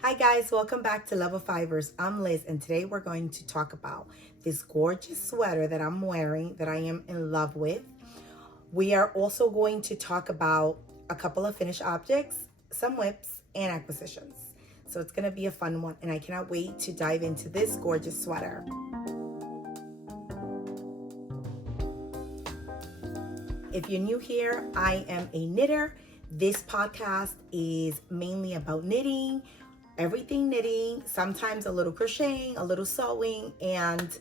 Hi guys, welcome back to Love of Fibers. I'm Liz and today we're going to talk about this gorgeous sweater that I'm wearing that I am in love with. We are also going to talk about a couple of finished objects, some whips, and acquisitions. So it's going to be a fun one and I cannot wait to dive into this gorgeous sweater. If you're new here, I am a knitter. This podcast is mainly about knitting, everything knitting, sometimes a little crocheting, a little sewing, and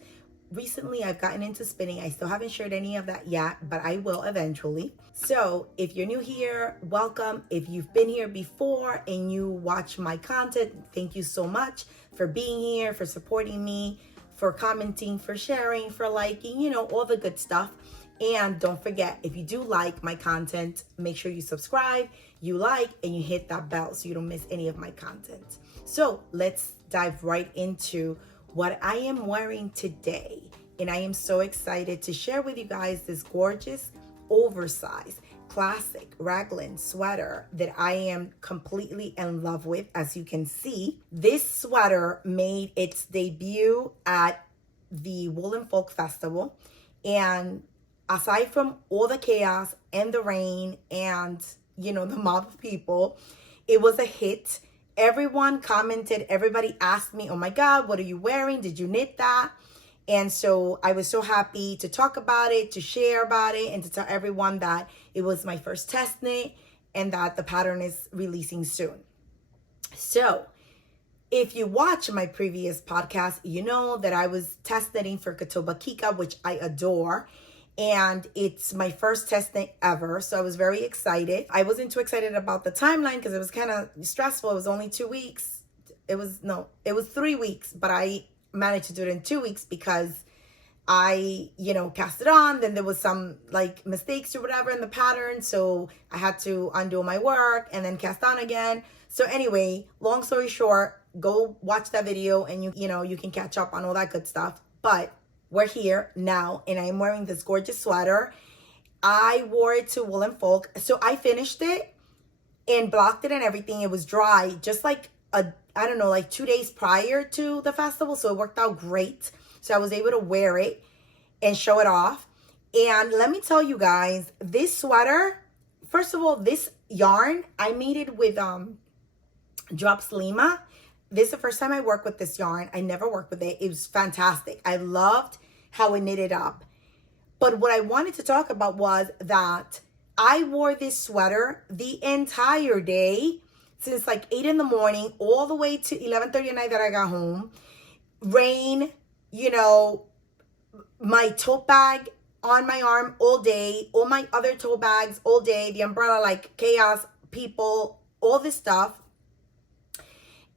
recently I've gotten into spinning. I still haven't shared any of that yet, but I will eventually. So if you're new here, welcome. If you've been here before and you watch my content, thank you so much for being here, for supporting me, for commenting, for sharing, for liking, all the good stuff. And don't forget, if you do like my content, make sure you subscribe, you like, and you hit that bell so you don't miss any of my content. So let's dive right into what I am wearing today. And I am so excited to share with you guys this gorgeous, oversized, classic raglan sweater that I am completely in love with. As you can see, this sweater made its debut at the Woolen Folk Festival. And aside from all the chaos and the rain and, the mob of people, it was a hit. Everyone commented, everybody asked me, oh my God, what are you wearing? Did you knit that? And so I was so happy to talk about it, to share about it, and to tell everyone that it was my first test knit and that the pattern is releasing soon. So if you watch my previous podcast, you know that I was test knitting for Kutovakika, which I adore. And it's my first test knit ever. So I was very excited. I wasn't too excited about the timeline because it was kind of stressful. It was only 2 weeks. It was 3 weeks, but I managed to do it in 2 weeks because I, cast it on. Then there was some mistakes or whatever in the pattern. So I had to undo my work and then cast on again. So anyway, long story short, go watch that video and you can catch up on all that good stuff. But we're here now and I'm wearing this gorgeous sweater. I wore it to Woolen Folk. So I finished it and blocked it and everything. It was dry, just 2 days prior to the festival. So it worked out great. So I was able to wear it and show it off. And let me tell you guys, this sweater, first of all, this yarn, I made it with Drops Lima. This is the first time I work with this yarn. I never worked with it. It was fantastic. I loved how it knitted up. But what I wanted to talk about was that I wore this sweater the entire day since 8 in the morning all the way to 11:30 at night that I got home. Rain, my tote bag on my arm all day, all my other tote bags all day, the umbrella, chaos, people, all this stuff.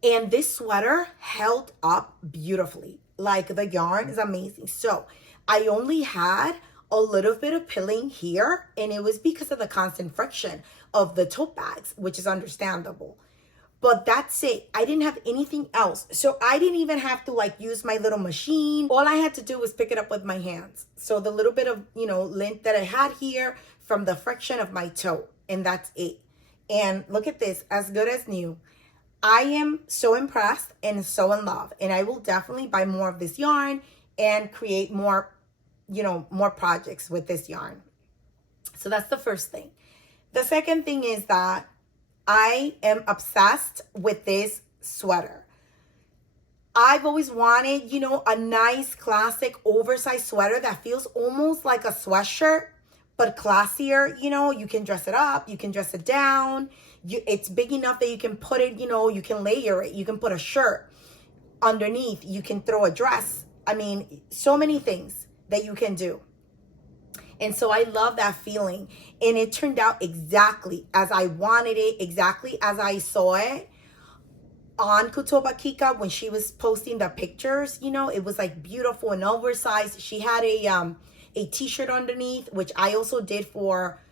And this sweater held up beautifully. The yarn is amazing. So I only had a little bit of pilling here, and it was because of the constant friction of the tote bags, which is understandable. But that's it. I didn't have anything else. So I didn't even have to use my little machine. All I had to do was pick it up with my hands. So the little bit of, lint that I had here from the friction of my toe, and that's it. And look at this, as good as new. I am so impressed and so in love, and I will definitely buy more of this yarn and create more, more projects with this yarn. So that's the first thing. The second thing is that I am obsessed with this sweater. I've always wanted, a nice classic oversized sweater that feels almost like a sweatshirt, but classier. You can dress it up, you can dress it down. It's big enough that you can put it, you can layer it. You can put a shirt underneath. You can throw a dress. I mean, so many things that you can do. And so I love that feeling. And it turned out exactly as I wanted it, exactly as I saw it on Kutovakika when she was posting the pictures. It was beautiful and oversized. She had a t-shirt underneath, which I also did for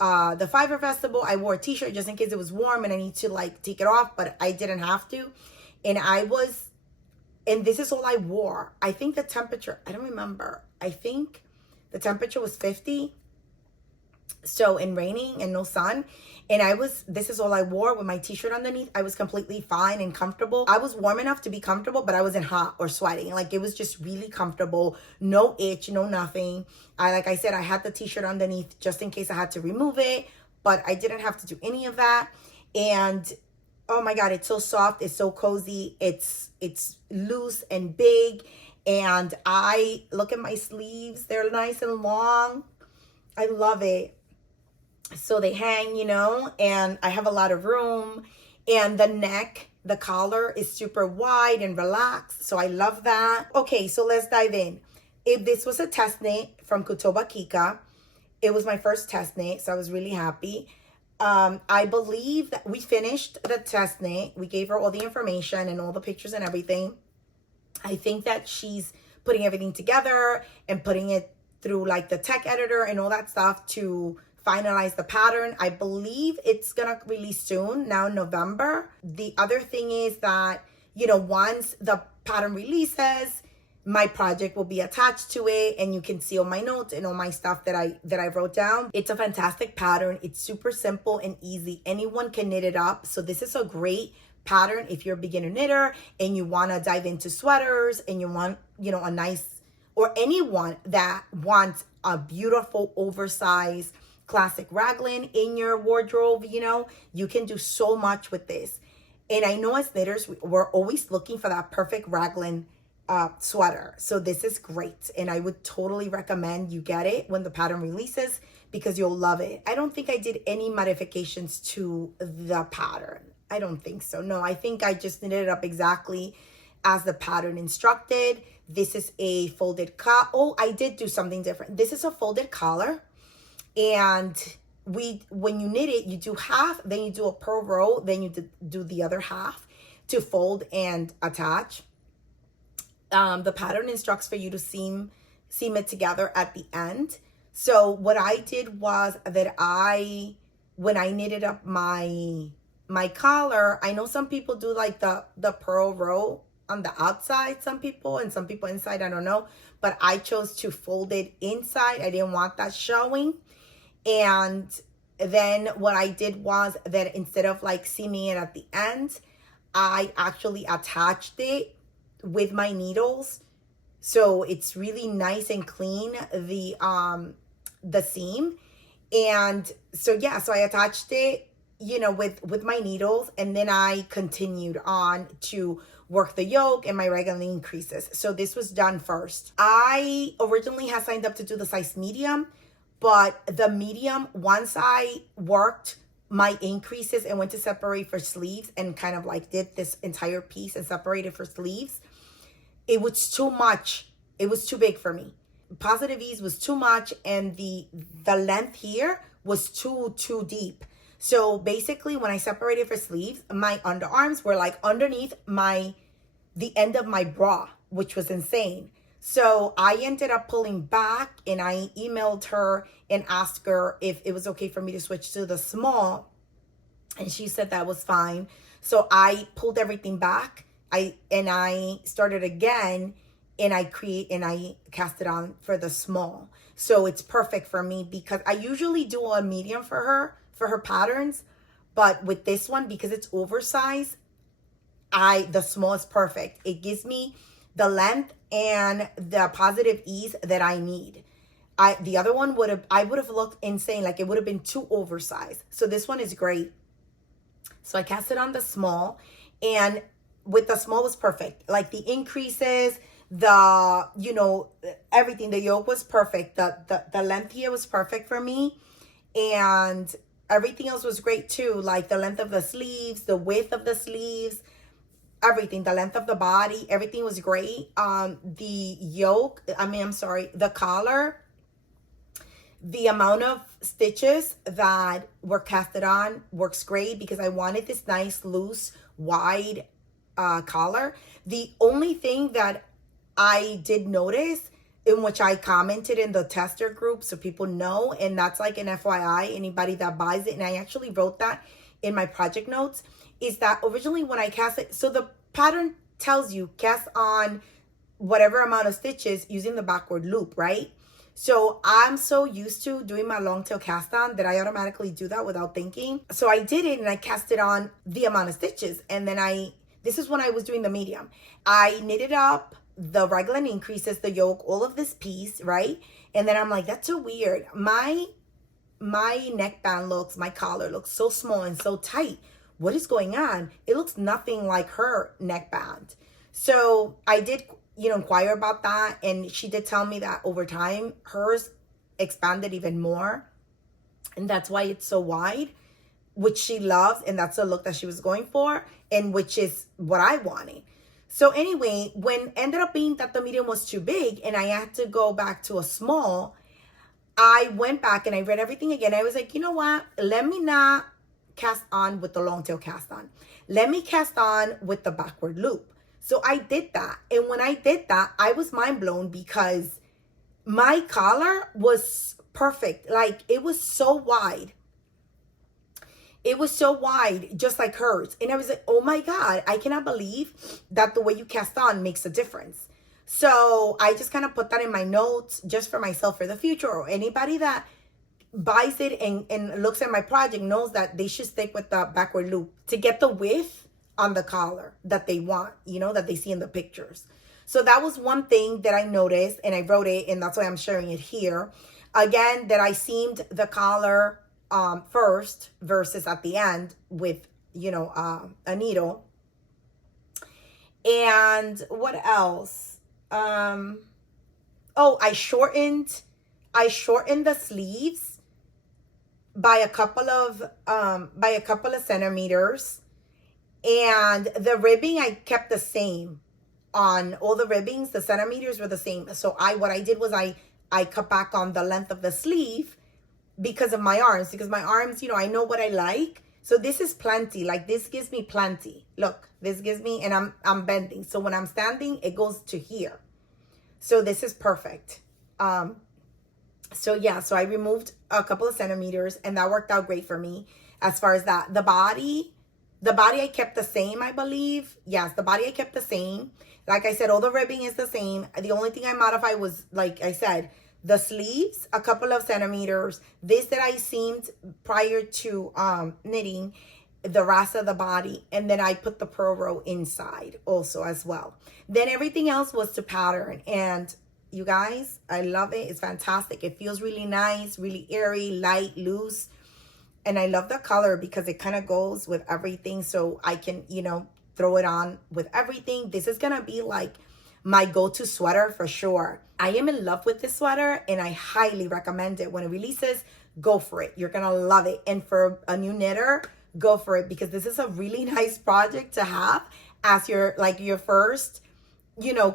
the Fiverr Festival. I wore a t-shirt just in case it was warm and I need to take it off, but I didn't have to. And this is all I wore. I think the temperature, I don't remember. I think the temperature was 50. So in raining and no sun, and this is all I wore with my t-shirt underneath. I was completely fine and comfortable. I was warm enough to be comfortable, but I wasn't hot or sweating. Like, it was just really comfortable. No itch, no nothing. Like I said, I had the t-shirt underneath just in case I had to remove it, but I didn't have to do any of that. And oh my God, it's so soft. It's so cozy. It's loose and big. And I look at my sleeves. They're nice and long. I love it. So they hang, and I have a lot of room. And the neck, the collar is super wide and relaxed. So I love that. Okay, so let's dive in. If this was a test knit from Kutovakika, it was my first test knit, so I was really happy. I believe that we finished the test knit. We gave her all the information and all the pictures and everything. I think that she's putting everything together and putting it through like the tech editor and all that stuff to finalize the pattern. I believe it's gonna release soon, now in November. The other thing is that, once the pattern releases, my project will be attached to it, and you can see all my notes and all my stuff that I wrote down. It's a fantastic pattern. It's super simple and easy. Anyone can knit it up. So this is a great pattern if you're a beginner knitter and you want to dive into sweaters and you want, a nice, or anyone that wants a beautiful oversized classic raglan in your wardrobe. You can do so much with this. And I know as knitters, we're always looking for that perfect raglan sweater. So this is great. And I would totally recommend you get it when the pattern releases because you'll love it. I don't think I did any modifications to the pattern. I don't think so. No, I think I just knitted it up exactly as the pattern instructed. This is a folded collar. Oh, I did do something different. This is a folded collar. And when you knit it, you do half, then you do a purl row, then you do the other half to fold and attach. The pattern instructs for you to seam it together at the end. So what I did was that when I knitted up my collar, I know some people do like the purl row on the outside, some people, and some people inside, I don't know. But I chose to fold it inside. I didn't want that showing. And then what I did was that instead of like seaming it at the end, I actually attached it with my needles. So it's really nice and clean, the seam. And so, yeah, so I attached it, with my needles, and then I continued on to work the yoke and my raglan increases. So this was done first. I originally had signed up to do the size medium, but the medium, once I worked my increases and went to separate for sleeves and kind of like did this entire piece and separated for sleeves, it was too much. It was too big for me. Positive ease was too much, and the length here was too deep. So basically when I separated for sleeves, my underarms were like underneath the end of my bra, which was insane. So I ended up pulling back, and I emailed her and asked her if it was okay for me to switch to the small. And she said that was fine. So I pulled everything back. I started again, and I cast it on for the small. So it's perfect for me because I usually do a medium for her patterns. But with this one, because it's oversized, the small is perfect. It gives me the length and the positive ease that I need. The other one I would have looked insane. Like, it would have been too oversized. So this one is great. So I cast it on the small, and with the small was perfect. Like the increases, everything, the yoke was perfect. The length here was perfect for me, and everything else was great too. Like the length of the sleeves, the width of the sleeves, everything, the length of the body, everything was great. The collar, the amount of stitches that were casted on works great because I wanted this nice, loose, wide collar. The only thing that I did notice, in which I commented in the tester group so people know, and that's like an FYI, anybody that buys it, and I actually wrote that in my project notes, is that originally when I cast it, so the pattern tells you cast on whatever amount of stitches using the backward loop, right? So I'm so used to doing my long tail cast on that I automatically do that without thinking. So I did it and I cast it on the amount of stitches. And then this is when I was doing the medium. I knitted up the raglan increases, the yoke, all of this piece, right? And then I'm like, that's so weird. My neckband my collar looks so small and so tight. What is going on? It looks nothing like her neckband. So I did, inquire about that. And she did tell me that over time, hers expanded even more. And that's why it's so wide, which she loves. And that's the look that she was going for, and which is what I wanted. So anyway, when ended up being that the medium was too big and I had to go back to a small, I went back and I read everything again. I was like, you know what? Let me not cast on with the long tail cast on. Let me cast on with the backward loop. So I did that. And when I did that, I was mind blown because my collar was perfect. Like, it was so wide. It was so wide, just like hers. And I was like, oh my God, I cannot believe that the way you cast on makes a difference. So I just kind of put that in my notes just for myself for the future, or anybody that buys it and looks at my project knows that they should stick with the backward loop to get the width on the collar that they want, that they see in the pictures. So that was one thing that I noticed, and I wrote it, and that's why I'm sharing it here. Again, that I seamed the collar first versus at the end with, a needle. And what else? I shortened the sleeves by a couple of centimeters, and the ribbing I kept the same on all the ribbings. The centimeters were the same. So what I did was I cut back on the length of the sleeve because of my arms, I know what I like. So this is plenty. Like, this gives me plenty. Look, this gives me, and I'm bending. So when I'm standing, it goes to here. So this is perfect. So I removed a couple of centimeters, and that worked out great for me as far as that. The body I kept the same, I believe. Yes, the body I kept the same. Like I said, all the ribbing is the same. The only thing I modified was, like I said, the sleeves, a couple of centimeters. This that I seamed prior to knitting, the rest of the body, and then I put the purl row inside also as well. Then everything else was to pattern, and you guys, I love it. It's fantastic. It feels really nice, really airy, light, loose. And I love the color because it kind of goes with everything. So I can, throw it on with everything. This is going to be like my go-to sweater for sure. I am in love with this sweater, and I highly recommend it. When it releases, go for it. You're going to love it. And for a new knitter, go for it, because this is a really nice project to have as your first,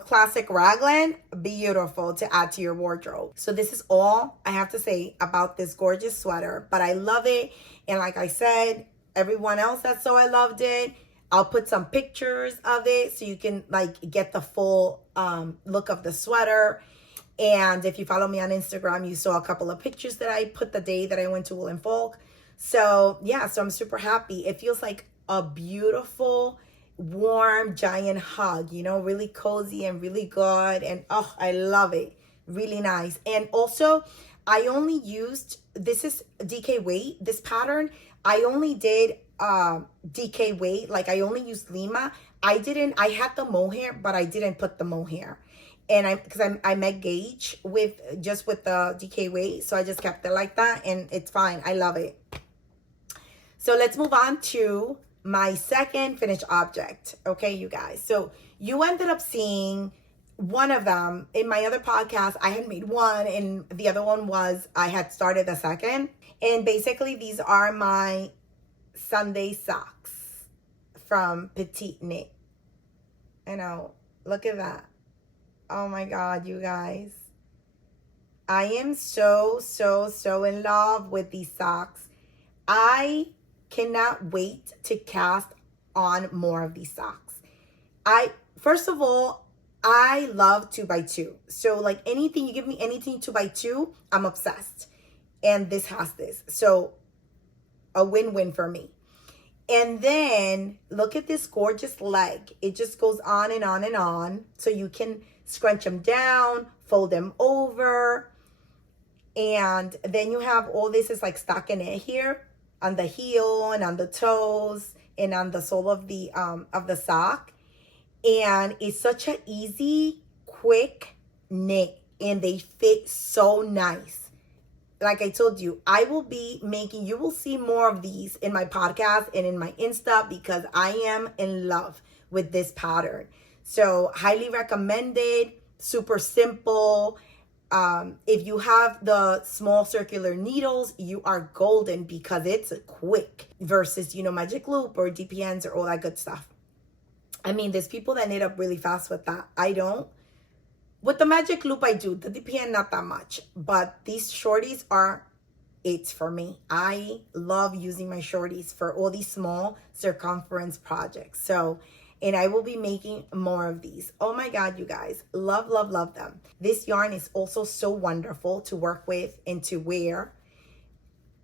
classic raglan. Beautiful to add to your wardrobe. So this is all I have to say about this gorgeous sweater, but I love it. And like I said, everyone else that saw I loved it, I'll put some pictures of it so you can get the full look of the sweater. And if you follow me on Instagram, you saw a couple of pictures that I put the day that I went to Wool and Folk. So so I'm super happy. It feels like a beautiful, warm, giant hug, really cozy and really good. And I love it. Really nice. And also, I only used, this is DK weight, this pattern. I only did DK weight. Like, I only used Lima. I had the mohair, but I didn't put the mohair. And because I met gauge with the DK weight. So I just kept it like that, and it's fine. I love it. So let's move on to my second finished object. Okay, you guys. So you ended up seeing one of them in my other podcast. I had made one, and the other one was I had started the second. And basically, these are my Sunday socks from Petite Knit. Look at that. Oh my God, you guys. I am so, so, so in love with these socks. I cannot wait to cast on more of these socks. First of all, I love 2x2. So like anything, you give me anything 2x2, I'm obsessed. And this has this. So a win-win for me. And then look at this gorgeous leg. It just goes on and on and on. So you can scrunch them down, fold them over. And then you have all this is like stockinette here on the heel and on the toes and on the sole of the sock. And it's such an easy, quick knit, and they fit so nice. Like I told you, I will be making, you will see more of these in my podcast and in my Insta because I am in love with this pattern. So highly recommended, super simple. If you have the small circular needles, you are golden because it's quick versus, Magic Loop or DPNs or all that good stuff. I mean, there's people that knit up really fast with that. I don't. With the Magic Loop, I do. The DPN, not that much. But these shorties are it for me. I love using my shorties for all these small circumference projects. So, and I will be making more of these. Oh my God, you guys. Love, love, love them. This yarn is also so wonderful to work with and to wear.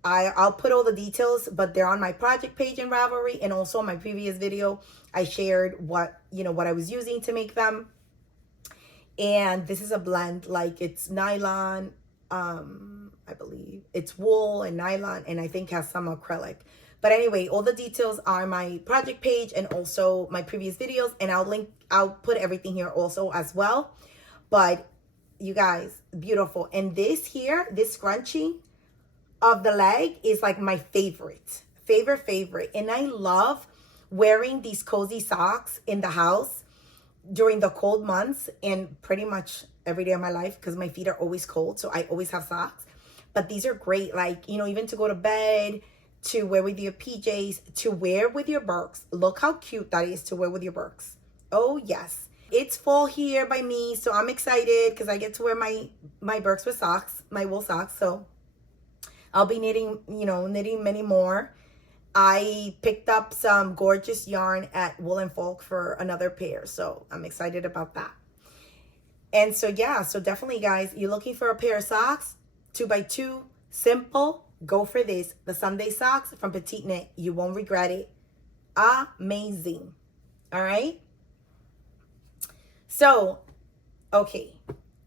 I'll put all the details, but they're on my project page in Ravelry, and also in my previous video, I shared what I was using to make them. And this is a blend, like it's nylon, I believe it's wool and nylon, and I think has some acrylic. But anyway, all the details are my project page and also my previous videos, and I'll put everything here also as well. But you guys, beautiful. And this here, this scrunchie of the leg is like my favorite. And I love wearing these cozy socks in the house during the cold months and pretty much every day of my life because my feet are always cold. So I always have socks. But these are great, like, even to go to bed, to wear with your PJs, to wear with your Birks. Look how cute that is to wear with your Birks. Oh, yes. It's fall here by me, so I'm excited because I get to wear my Birks with socks, my wool socks. So I'll be knitting many more. I picked up some gorgeous yarn at Wool & Folk for another pair, so I'm excited about that. And so, yeah, so definitely, guys, you're looking for a pair of socks, 2x2, simple, go for this. The Sunday socks from Petite Knit. You won't regret it. Amazing. All right? So, okay.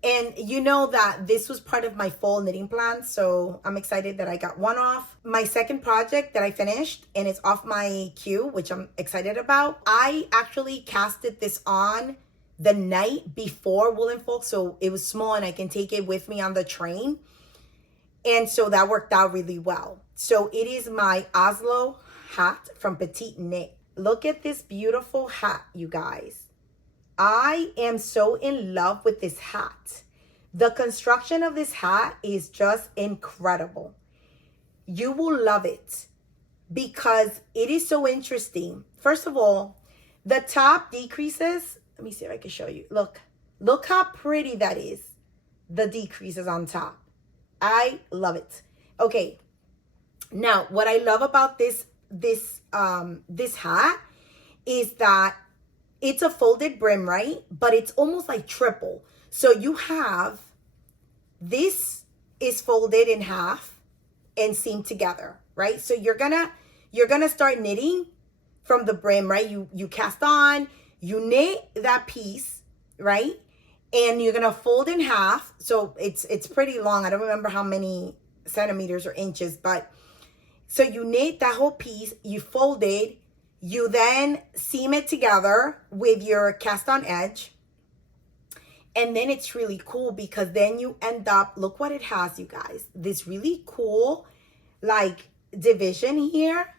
And you know that this was part of my fall knitting plan, so I'm excited that I got one off. My second project that I finished, and it's off my queue, which I'm excited about. I actually casted this on the night before Wool & Folk, so it was small and I can take it with me on the train. And so that worked out really well. So it is my Oslo hat from Petite Knit. Look at this beautiful hat, you guys. I am so in love with this hat. The construction of this hat is just incredible. You will love it because it is so interesting. First of all, the top decreases. Let me see if I can show you. Look how pretty that is. The decreases on top. I love it. Okay. Now, what I love about this hat is that it's a folded brim, right? But it's almost like triple. So you have, this is folded in half and seamed together, right? So you're gonna start knitting from the brim, right? You cast on, you knit that piece, right? And you're gonna fold in half. So it's pretty long. I don't remember how many centimeters or inches, but so you knit that whole piece, you fold it, you then seam it together with your cast on edge. And then it's really cool because then you end up, look what it has, you guys. This really cool, like, division here.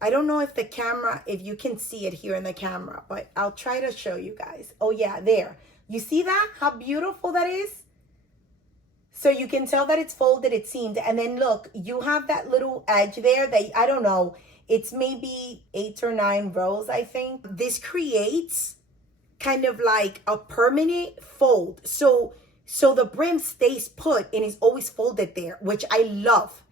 I don't know if if you can see it here in the camera, but I'll try to show you guys. Oh yeah, there. You see that? How beautiful that is? So you can tell that it's folded, it's seamed. And then look, you have that little edge there that, I don't know, it's maybe 8 or 9 rows, I think. This creates kind of like a permanent fold. So the brim stays put and is always folded there, which I love.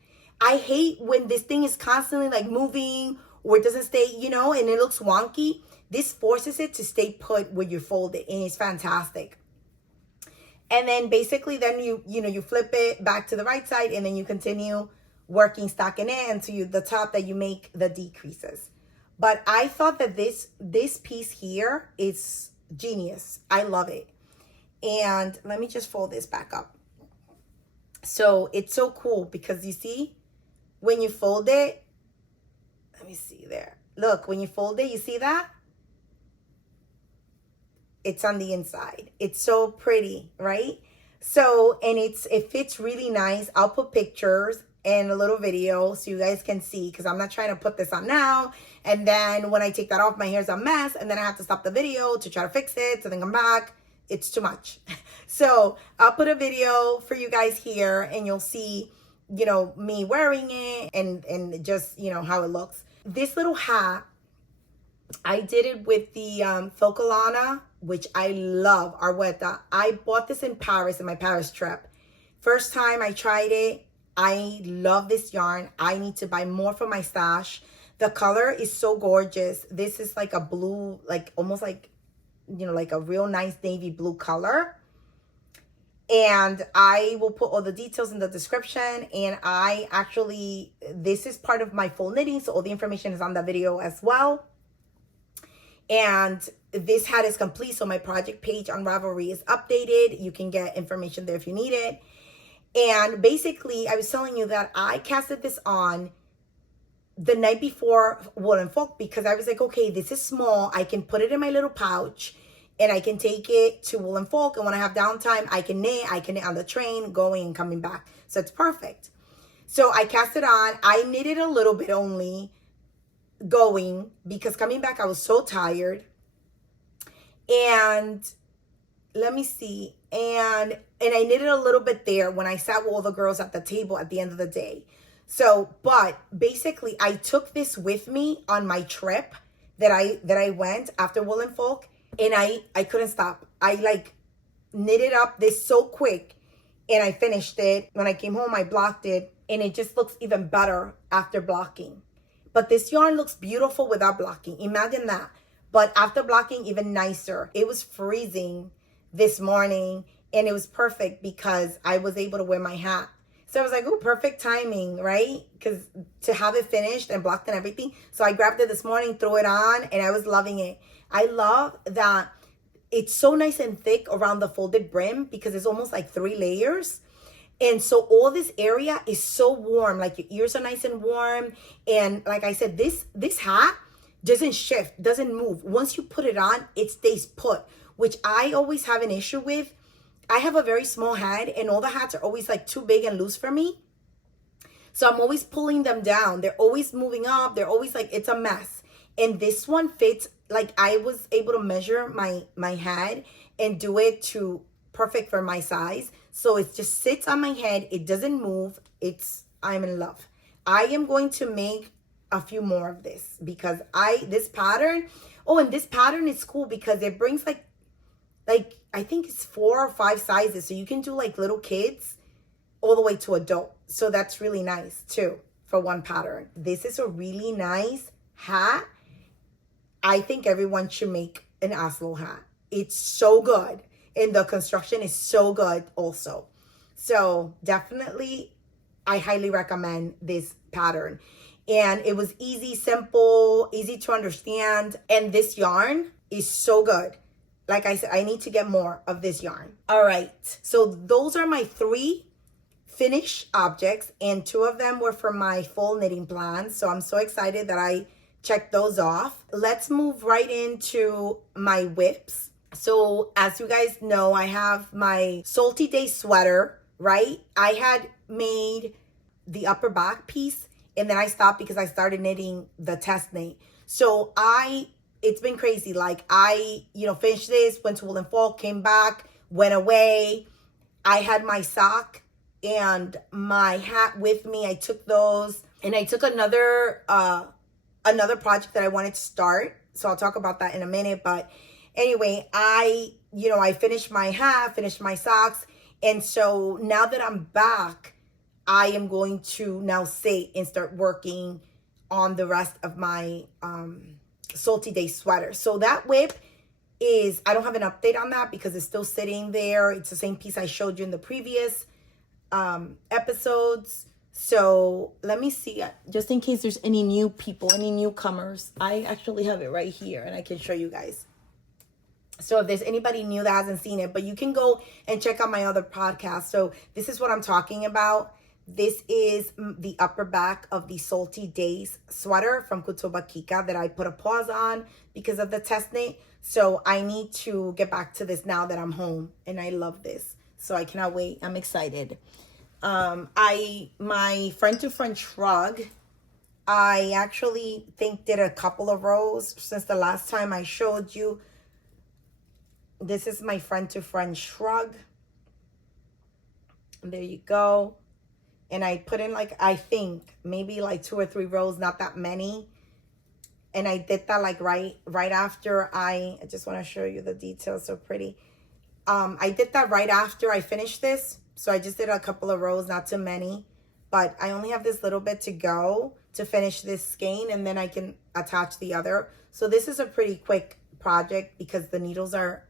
I hate when this thing is constantly like moving or it doesn't stay, and it looks wonky. This forces it to stay put where you fold it, and it's fantastic. And then basically then you flip it back to the right side, and then you continue working stockinette into the top that you make the decreases. But I thought that this piece here is genius. I love it. And let me just fold this back up. So it's so cool because you see, when you fold it, let me see there. Look, when you fold it, you see that? It's on the inside. It's so pretty, right? So, and it fits really nice. I'll put pictures and a little video so you guys can see, because I'm not trying to put this on now. And then when I take that off, my hair's a mess. And then I have to stop the video to try to fix it. So then come back. It's too much. So I'll put a video for you guys here and you'll see, you know, me wearing it and just, you know, how it looks. This little hat, I did it with the Lana, which I love, Arweta. I bought this in Paris, in my Paris trip. First time I tried it, I love this yarn. I need to buy more for my stash. The color is so gorgeous. This is like a blue, like almost like, you know, like a real nice navy blue color. And I will put all the details in the description. And I actually, this is part of my full knitting, so all the information is on the video as well. And this hat is complete, so my project page on Ravelry is updated. You can get information there if you need it. And basically, I was telling you that I casted this on the night before Wool and Folk because I was like, okay, this is small. I can put it in my little pouch and I can take it to Wool and Folk. And when I have downtime, I can knit on the train, going and coming back. So it's perfect. So I cast it on. I knitted a little bit only going because coming back, I was so tired. And let me see. And I knitted a little bit there when I sat with all the girls at the table at the end of the day. So, but basically I took this with me on my trip that I went after Wool and Folk, and I couldn't stop. I like knitted up this so quick and I finished it. When I came home, I blocked it and it just looks even better after blocking. But this yarn looks beautiful without blocking. Imagine that. But after blocking, even nicer. It was freezing this morning and it was perfect because I was able to wear my hat. So I was like, oh, perfect timing, right? Because to have it finished and blocked and everything. So I grabbed it this morning, threw it on, and I was loving it. I love that it's so nice and thick around the folded brim because it's almost like 3 layers. And so all this area is so warm, like your ears are nice and warm. And like I said, this hat doesn't shift, doesn't move. Once you put it on, it stays put, which I always have an issue with. I have a very small head and all the hats are always like too big and loose for me. So I'm always pulling them down. They're always moving up. They're always like, it's a mess. And this one fits, like I was able to measure my head and do it to perfect for my size. So it just sits on my head. It doesn't move. I'm in love. I am going to make a few more of this because this pattern, and this pattern is cool because it brings like I think it's 4 or 5 sizes. So you can do like little kids all the way to adult. So that's really nice too for one pattern. This is a really nice hat. I think everyone should make an Oslo hat. It's so good. And the construction is so good also. So definitely, I highly recommend this pattern. And it was easy, simple, easy to understand. And this yarn is so good. Like I said, I need to get more of this yarn. All right. So those are my 3 finished objects. And 2 of them were for my full knitting plan. So I'm so excited that I checked those off. Let's move right into my whips. So as you guys know, I have my Salty Day sweater, right? I had made the upper back piece and then I stopped because I started knitting the test knit. So it's been crazy. Like I, finished this, went to Wool and Folk, came back, went away. I had my sock and my hat with me. I took those and I took another project that I wanted to start. So I'll talk about that in a minute. But anyway, I finished my hat, finished my socks. And so now that I'm back, I am going to now sit and start working on the rest of my Salty Day sweater. So that whip I don't have an update on that because it's still sitting there. It's the same piece I showed you in the previous episodes. So let me see, just in case there's any new people, any newcomers. I actually have it right here and I can show you guys. So if there's anybody new that hasn't seen it, but you can go and check out my other podcast. So this is what I'm talking about. This is the upper back of the Salty Days sweater from Kutovakika that I put a pause on because of the test knit. So I need to get back to this now that I'm home, and I love this. So I cannot wait. I'm excited. My friend to friend Shrug, I actually think did a couple of rows since the last time I showed you. This is my friend to friend Shrug. There you go. And I put in like, I think maybe like 2 or 3 rows, not that many. And I did that like right after I just want to show you the details, so pretty. I did that right after I finished this. So I just did a couple of rows, not too many. But I only have this little bit to go to finish this skein, and then I can attach the other. So this is a pretty quick project because the needles are,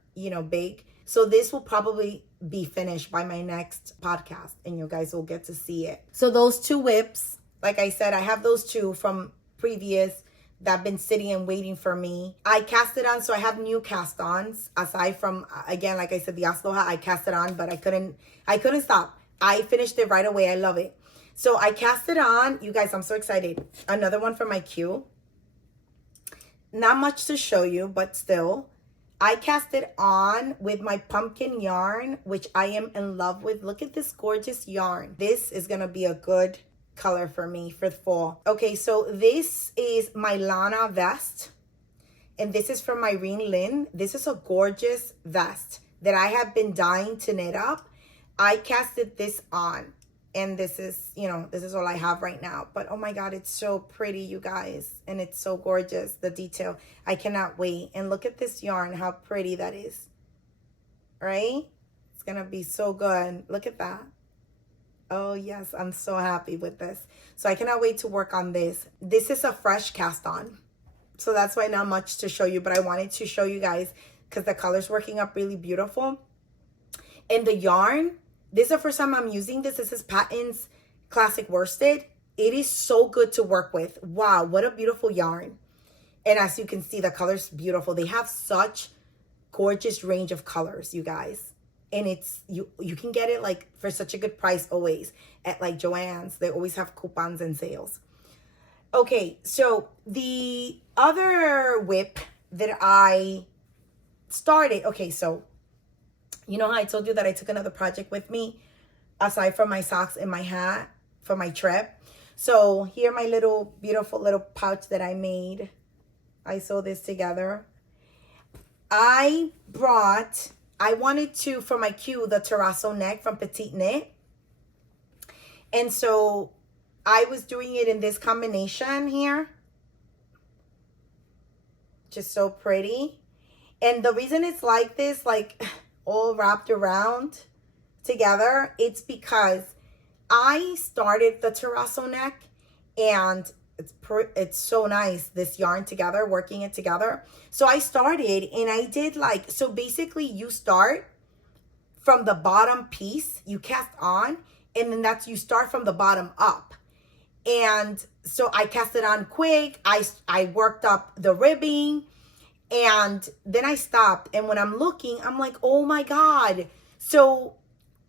big. So this will probably be finished by my next podcast, and you guys will get to see it. So those 2 whips, like I said, I have those 2 from previous that have been sitting and waiting for me. I cast it on, so I have new cast-ons aside from, again, like I said, the Oslo Hat. I cast it on, but I couldn't stop. I finished it right away. I love it. So I cast it on. You guys, I'm so excited. Another one from my queue. Not much to show you, but still. I cast it on with my pumpkin yarn, which I am in love with. Look at this gorgeous yarn. This is going to be a good color for me for fall. Okay, so this is my Lana Vest. And this is from Irene Lynn. This is a gorgeous vest that I have been dying to knit up. I casted this on. And this is, this is all I have right now. But oh my God, it's so pretty, you guys. And it's so gorgeous, the detail. I cannot wait. And look at this yarn, how pretty that is. Right? It's going to be so good. Look at that. Oh yes, I'm so happy with this. So I cannot wait to work on this. This is a fresh cast on. So that's why not much to show you. But I wanted to show you guys because the color's working up really beautiful. And the yarn, this is the first time I'm using this. This is Patton's Classic Worsted. It is so good to work with. Wow, what a beautiful yarn. And as you can see, the color's beautiful. They have such gorgeous range of colors, you guys. And it's you can get it like for such a good price always at like Joann's. They always have coupons and sales. Okay, so the other whip that I started, okay, so you know how I told you that I took another project with me aside from my socks and my hat for my trip? So here my little beautiful little pouch that I made. I sewed this together. I wanted to, for my queue, the Terrazzo Neck from Petite Knit. And so I was doing it in this combination here. Just so pretty. And the reason it's like this, like all wrapped around together, it's because I started the Terrazzo Neck, and it's so nice, this yarn together, working it together. So I started and I did like, so basically you start from the bottom piece, you cast on, and then you start from the bottom up. And so I cast it on quick. I worked up the ribbing, and then I stopped. And when I'm looking, I'm like, oh my God. So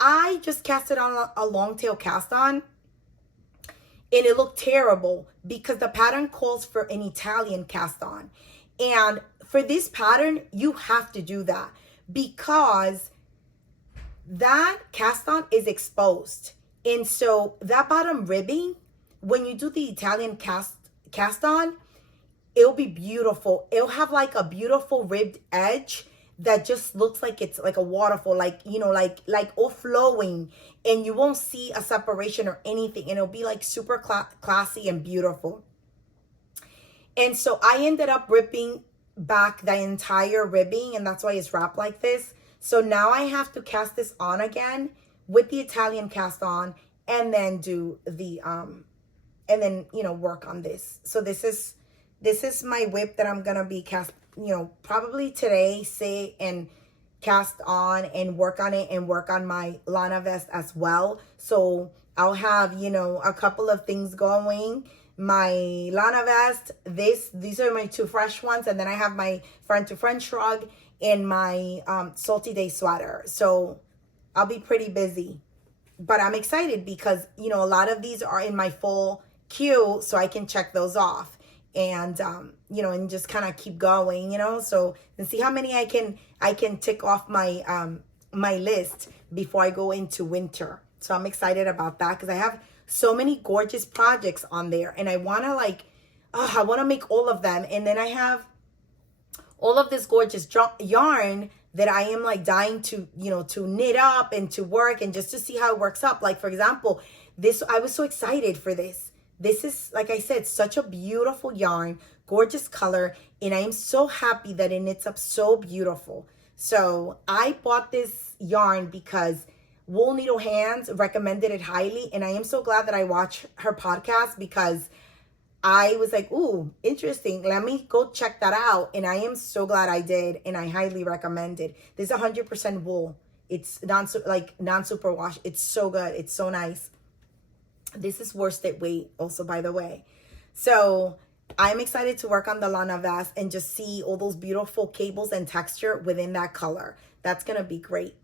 I just cast it on a long tail cast on, and it looked terrible because the pattern calls for an Italian cast on. And for this pattern, you have to do that because that cast on is exposed. And so that bottom ribbing, when you do the Italian cast on, it'll be beautiful. It'll have like a beautiful ribbed edge that just looks like it's like a waterfall, like, you know, like all flowing, and you won't see a separation or anything, and it'll be like super classy and beautiful. And so I ended up ripping back the entire ribbing, and that's why it's wrapped like this. So now I have to cast this on again with the Italian cast on, and then do the and then, you know, work on this. So this is my whip that I'm gonna be probably today, say, and cast on and work on it, and work on my Lana Vest as well. So I'll have, you know, a couple of things going. My Lana Vest, these are my two fresh ones, and then I have my friend to friend Shrug, in my Salty Day sweater. So I'll be pretty busy. But I'm excited because, you know, a lot of these are in my full queue, so I can check those off. And, you know, and just kind of keep going, you know, so, and see how many I can tick off my, my list before I go into winter. So I'm excited about that because I have so many gorgeous projects on there, and I want to like, oh, I want to make all of them. And then I have all of this gorgeous yarn that I am like dying to, you know, to knit up and to work and just to see how it works up. Like, for example, this, I was so excited for this. This is, like I said, such a beautiful yarn, gorgeous color, and I am so happy that it knits up so beautiful. So I bought this yarn because Wool Needle Hands recommended it highly, and I am so glad that I watched her podcast because I was like, ooh, interesting. Let me go check that out. And I am so glad I did, and I highly recommend it. This is 100% wool. It's non-superwash. It's so good. It's so nice. This is worsted weight also, by the way. So I'm excited to work on the Lana Vest and just see all those beautiful cables and texture within that color. That's going to be great.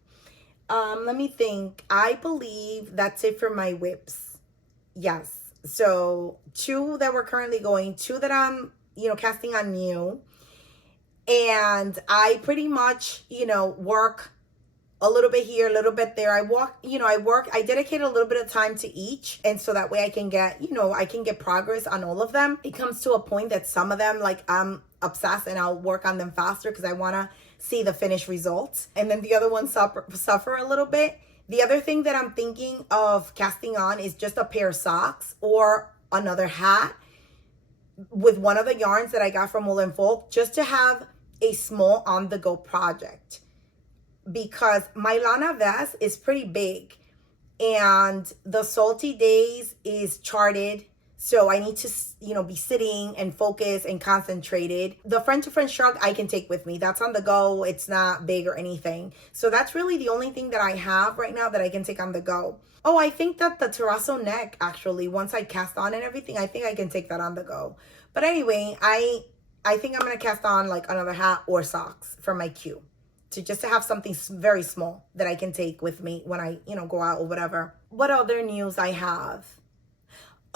Let me think. I believe that's it for my whips. Yes. So 2 that we're currently going, 2 that I'm, you know, casting on new. And I pretty much, you know, work a little bit here, a little bit there. I dedicate a little bit of time to each. And so that way I can get, you know, I can get progress on all of them. It comes to a point that some of them, like, I'm obsessed and I'll work on them faster because I want to see the finished results. And then the other ones suffer a little bit. The other thing that I'm thinking of casting on is just a pair of socks or another hat with one of the yarns that I got from Wool and Folk, just to have a small on-the-go project. Because my Lana Vest is pretty big and the Salty Days is charted. So I need to, you know, be sitting and focus and concentrated. The Friend to Friend Shrug I can take with me. That's on the go. It's not big or anything. So that's really the only thing that I have right now that I can take on the go. Oh, I think that the Terrazzo Neck, actually, once I cast on and everything, I think I can take that on the go. But anyway, I think I'm going to cast on like another hat or socks for my queue. Just to have something very small that I can take with me when I, you know, go out or whatever. What other news I have?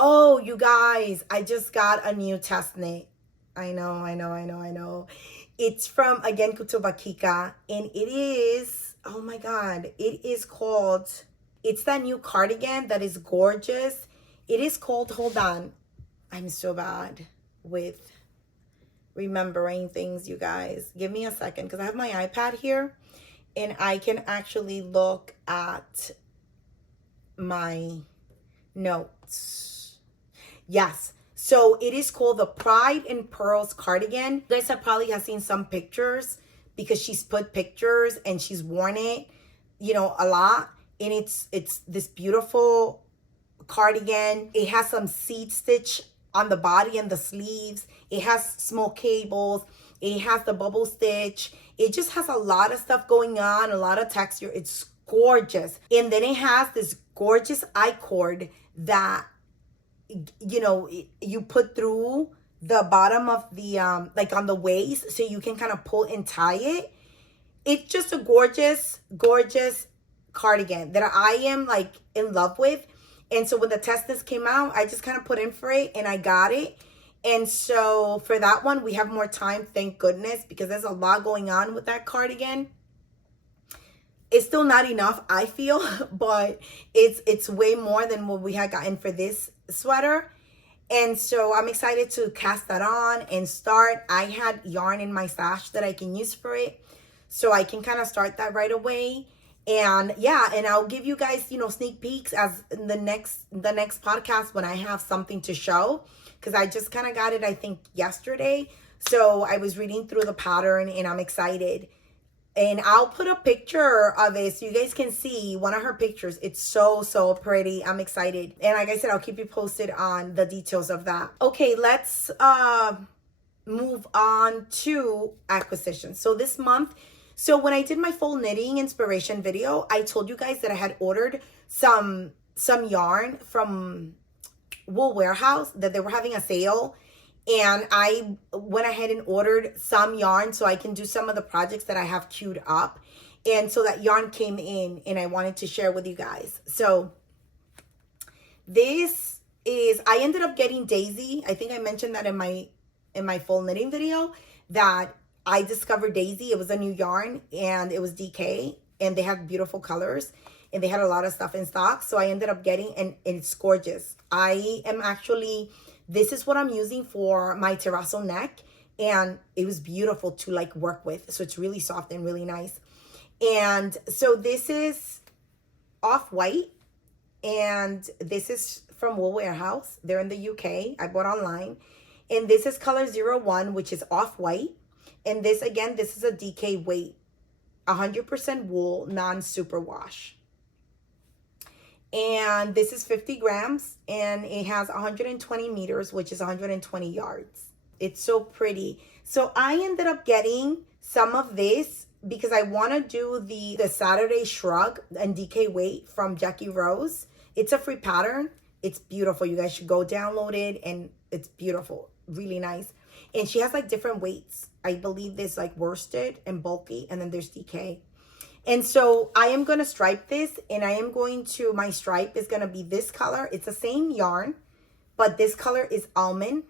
Oh, you guys, I just got a new test knit. I know. It's from, again, Kutovakika. And it is, oh my God, it is called, it's that new cardigan that is gorgeous. It is called, hold on, I'm so bad with remembering things, you guys. Give me a second because I have my iPad here and I can actually look at my notes. Yes. So it is called the Pride and Pearls cardigan. You guys have probably seen some pictures because she's put pictures and she's worn it, you know, a lot. And it's this beautiful cardigan. It has some seed stitch on the body and the sleeves. It has small cables. It has the bubble stitch. It just has a lot of stuff going on, a lot of texture. It's gorgeous. And then it has this gorgeous I-cord that, you know, you put through the bottom of the, like on the waist, so you can kind of pull and tie it. It's just a gorgeous, gorgeous cardigan that I am like in love with. And so when the test list came out, I just kind of put in for it and I got it. And so for that one, we have more time, thank goodness, because there's a lot going on with that cardigan. It's still not enough, I feel, but it's way more than what we had gotten for this sweater. And so I'm excited to cast that on and start. I had yarn in my stash that I can use for it, so I can kind of start that right away. And yeah, and I'll give you guys, you know, sneak peeks as the next podcast when I have something to show, because I just kind of got it, I think, yesterday. So I was reading through the pattern and I'm excited. And I'll put a picture of it so you guys can see one of her pictures. It's so, so pretty. I'm excited. And like I said, I'll keep you posted on the details of that. Okay, let's move on to acquisitions. So this month, so when I did my full knitting inspiration video, I told you guys that I had ordered some yarn from Wool Warehouse, that they were having a sale. And I went ahead and ordered some yarn so I can do some of the projects that I have queued up. And so that yarn came in and I wanted to share with you guys. So this is, I ended up getting Daisy. I think I mentioned that in my full knitting video, that I discovered Daisy. It was a new yarn and it was DK and they had beautiful colors and they had a lot of stuff in stock. So I ended up getting, and it's gorgeous. I am actually, this is what I'm using for my Terrazzo Neck, and it was beautiful to like work with. So it's really soft and really nice. And so this is off-white, and this is from Wool Warehouse. They're in the UK. I bought online. And this is color 01, which is off-white. And this, again, this is a DK weight. 100% wool, non-superwash. And this is 50 grams. And it has 120 meters, which is 120 yards. It's so pretty. So I ended up getting some of this because I want to do the Saturday Shrug and DK weight from Jackie Rose. It's a free pattern. It's beautiful. You guys should go download it, and it's beautiful. Really nice. And she has like different weights. I believe there's like worsted and bulky, and then there's DK. And so I am going to stripe this, and I am going to, my stripe is going to be this color. It's the same yarn, but this color is almond.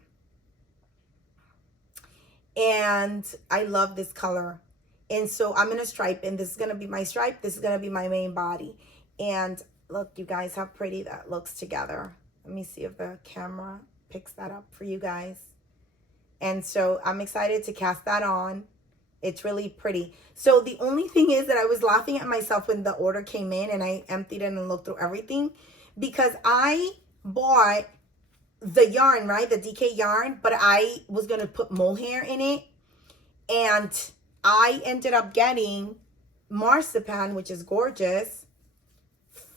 And I love this color. And so I'm going to stripe, and this is going to be my stripe. This is going to be my main body. And look, you guys, how pretty that looks together. Let me see if the camera picks that up for you guys. And so I'm excited to cast that on. It's really pretty. So the only thing is that I was laughing at myself when the order came in and I emptied it and looked through everything, because I bought the yarn, right? The DK yarn, but I was going to put mohair in it. And I ended up getting marzipan, which is gorgeous,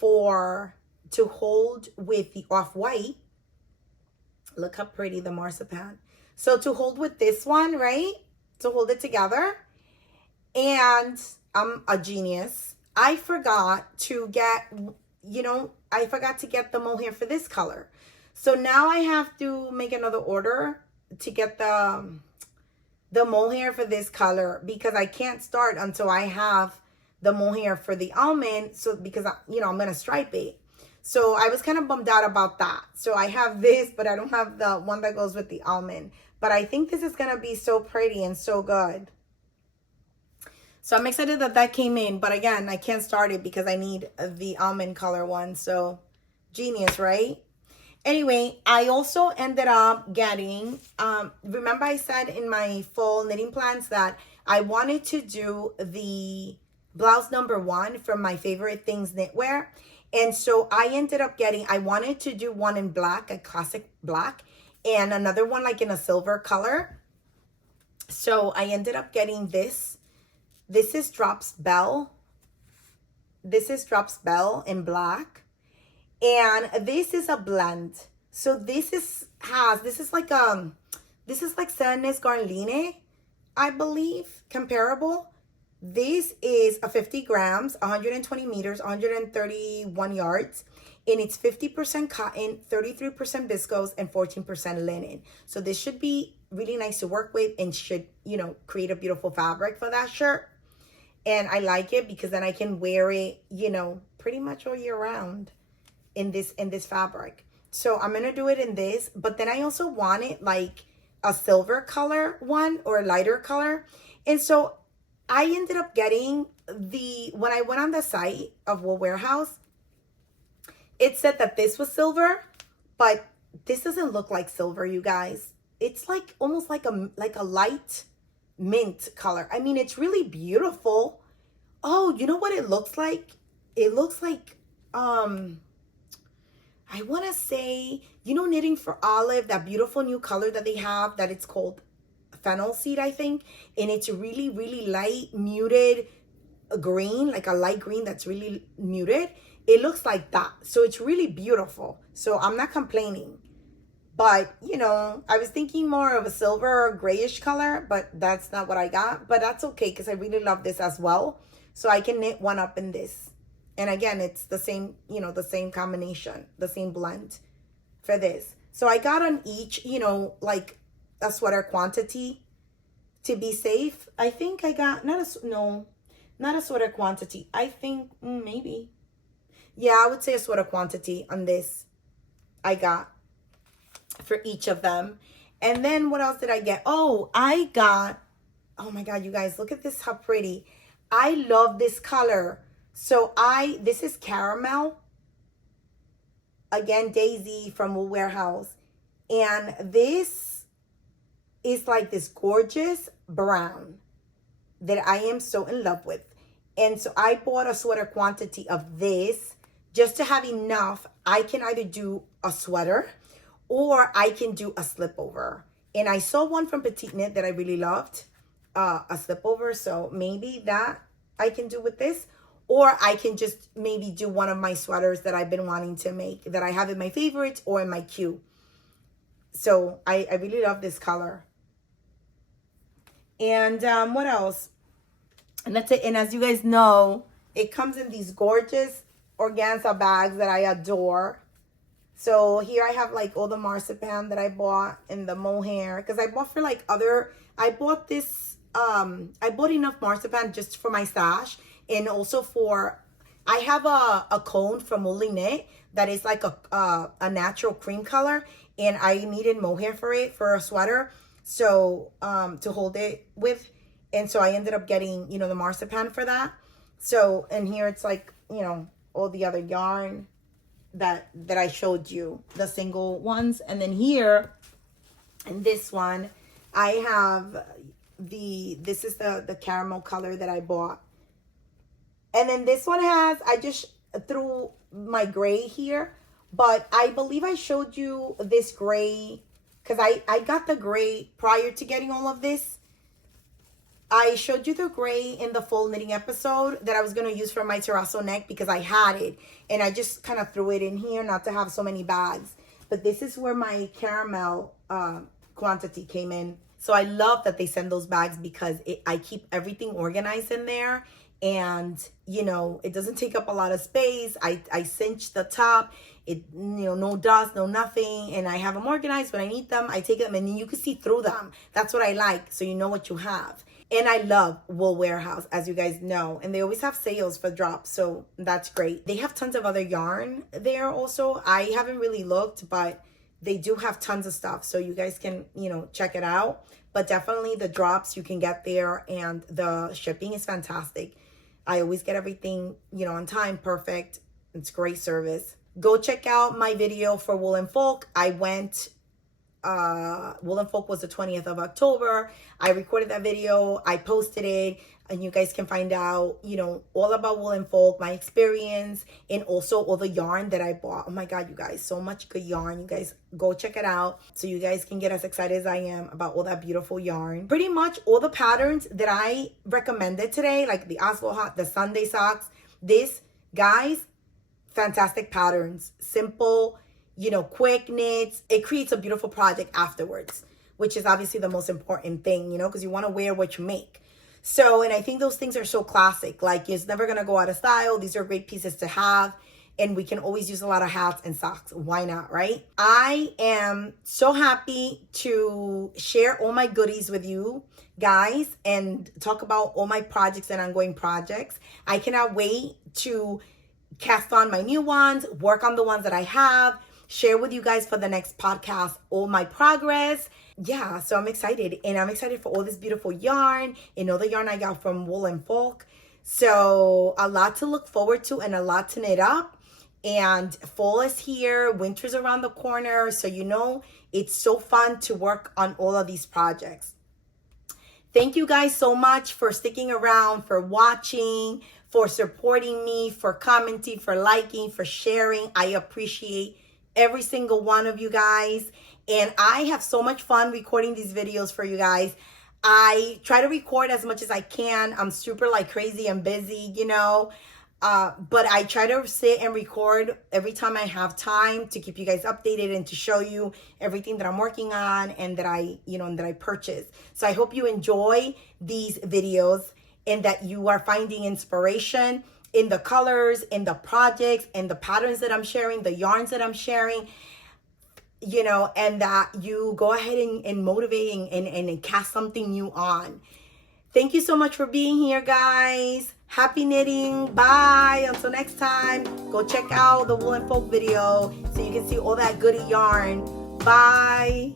to hold with the off-white. Look how pretty the marzipan. So to hold with this one, right? To hold it together. And I'm a genius. I forgot to get, I forgot to get the mohair for this color. So now I have to make another order to get the mohair for this color, because I can't start until I have the mohair for the almond. So because I'm going to stripe it. So I was kind of bummed out about that. So I have this, but I don't have the one that goes with the almond. But I think this is going to be so pretty and so good. So I'm excited that that came in. But again, I can't start it because I need the almond color one. So genius, right? Anyway, I also ended up getting, remember I said in my full knitting plans that I wanted to do the blouse number 1 from my favorite things knitwear. And so I ended up getting, I wanted to do one in black, a classic black, and another one like in a silver color. So I ended up getting this. This is Drops Belle. This is Drops Belle in black. And this is a blend. So this is like Serenes Garline, I believe, comparable. This is a 50 grams, 120 meters, 131 yards. And it's 50% cotton, 33% viscose, and 14% linen. So this should be really nice to work with and should, create a beautiful fabric for that shirt. And I like it because then I can wear it, pretty much all year round in this fabric. So I'm going to do it in this, but then I also want it like a silver color one or a lighter color. And so I ended up getting when I went on the site of Wool Warehouse, it said that this was silver, but this doesn't look like silver, you guys. It's like almost like a light mint color. I mean, it's really beautiful. Oh, you know what it looks like? It looks like, I want to say, Knitting for Olive, that beautiful new color that they have, that it's called fennel seed, I think. And it's really, really light, muted green, like a light green that's really muted. It looks like that. So it's really beautiful. So I'm not complaining. But, I was thinking more of a silver or grayish color, but that's not what I got. But that's okay because I really love this as well. So I can knit one up in this. And again, it's the same, the same combination, the same blend for this. So I got on each, like a sweater quantity to be safe. I think I got, not a sweater quantity. I think maybe. Yeah, I would say a sweater quantity on this I got for each of them. And then what else did I get? Oh, I got, oh my God, you guys, look at this, how pretty. I love this color. So this is caramel. Again, Daisy from Wool Warehouse. And this is like this gorgeous brown that I am so in love with. And so I bought a sweater quantity of this just to have enough. I can either do a sweater or I can do a slipover. And I saw one from Petite Knit that I really loved, a slipover. So maybe that I can do with this. Or I can just maybe do one of my sweaters that I've been wanting to make, that I have in my favorites or in my queue. So I really love this color. And what else? And that's it. And as you guys know, it comes in these gorgeous organza bags that I adore. So here I have like all the marzipan that I bought and the mohair. Because I bought for like I bought this, I bought enough marzipan just for my stash. And also I have a cone from Woolly Knit that is like a natural cream color. And I needed mohair for it, for a sweater. So, to hold it with. And so I ended up getting, the marzipan for that. So, and here it's like, all the other yarn that I showed you, the single ones. And then here, in this one, I have this is the caramel color that I bought. And then this one has, I just threw my gray here, but I believe I showed you this gray, because I got the gray prior to getting all of this. I showed you the gray in the full knitting episode that I was going to use for my Terrazzo Neck because I had it. And I just kind of threw it in here not to have so many bags. But this is where my caramel quantity came in. So I love that they send those bags because I keep everything organized in there. And, it doesn't take up a lot of space. I cinch the top. No dust, no nothing. And I have them organized. When I need them, I take them and you can see through them. That's what I like. So you know what you have. And I love Wool Warehouse, as you guys know. And they always have sales for drops. So that's great. They have tons of other yarn there also. I haven't really looked, but they do have tons of stuff. So you guys can, check it out. But definitely the drops you can get there. And the shipping is fantastic. I always get everything, on time, perfect. It's great service. Go check out my video for Wool and Folk. I went, Wool and Folk was the 20th of October. I recorded that video. I posted it. And you guys can find out, all about Wool and Folk, my experience, and also all the yarn that I bought. Oh my God, you guys, so much good yarn. You guys go check it out so you guys can get as excited as I am about all that beautiful yarn. Pretty much all the patterns that I recommended today, like the Oslo Hat, the Sunday socks, guys, fantastic patterns. Simple, quick knits. It creates a beautiful project afterwards, which is obviously the most important thing, because you want to wear what you make. So, and I think those things are so classic. Like, it's never going to go out of style. These are great pieces to have. And we can always use a lot of hats and socks. Why not, right? I am so happy to share all my goodies with you guys and talk about all my projects and ongoing projects. I cannot wait to cast on my new ones, work on the ones that I have, share with you guys for the next podcast all my progress. Yeah, so I'm excited. And I'm excited for all this beautiful yarn and all the yarn I got from Wool and Folk. So a lot to look forward to and a lot to knit up. And fall is here. Winter's around the corner. So, it's so fun to work on all of these projects. Thank you guys so much for sticking around, for watching, for supporting me, for commenting, for liking, for sharing. I appreciate every single one of you guys. And I have so much fun recording these videos for you guys. I try to record as much as I can. I'm super crazy and busy, but I try to sit and record every time I have time to keep you guys updated and to show you everything that I'm working on and that I purchase. So I hope you enjoy these videos and that you are finding inspiration in the colors, in the projects, in the patterns that I'm sharing, the yarns that I'm sharing. and that you go ahead and motivate and cast something new on. Thank you so much for being here, guys. Happy knitting. Bye. Until next time, go check out the Woolen Folk video so you can see all that goody yarn. Bye.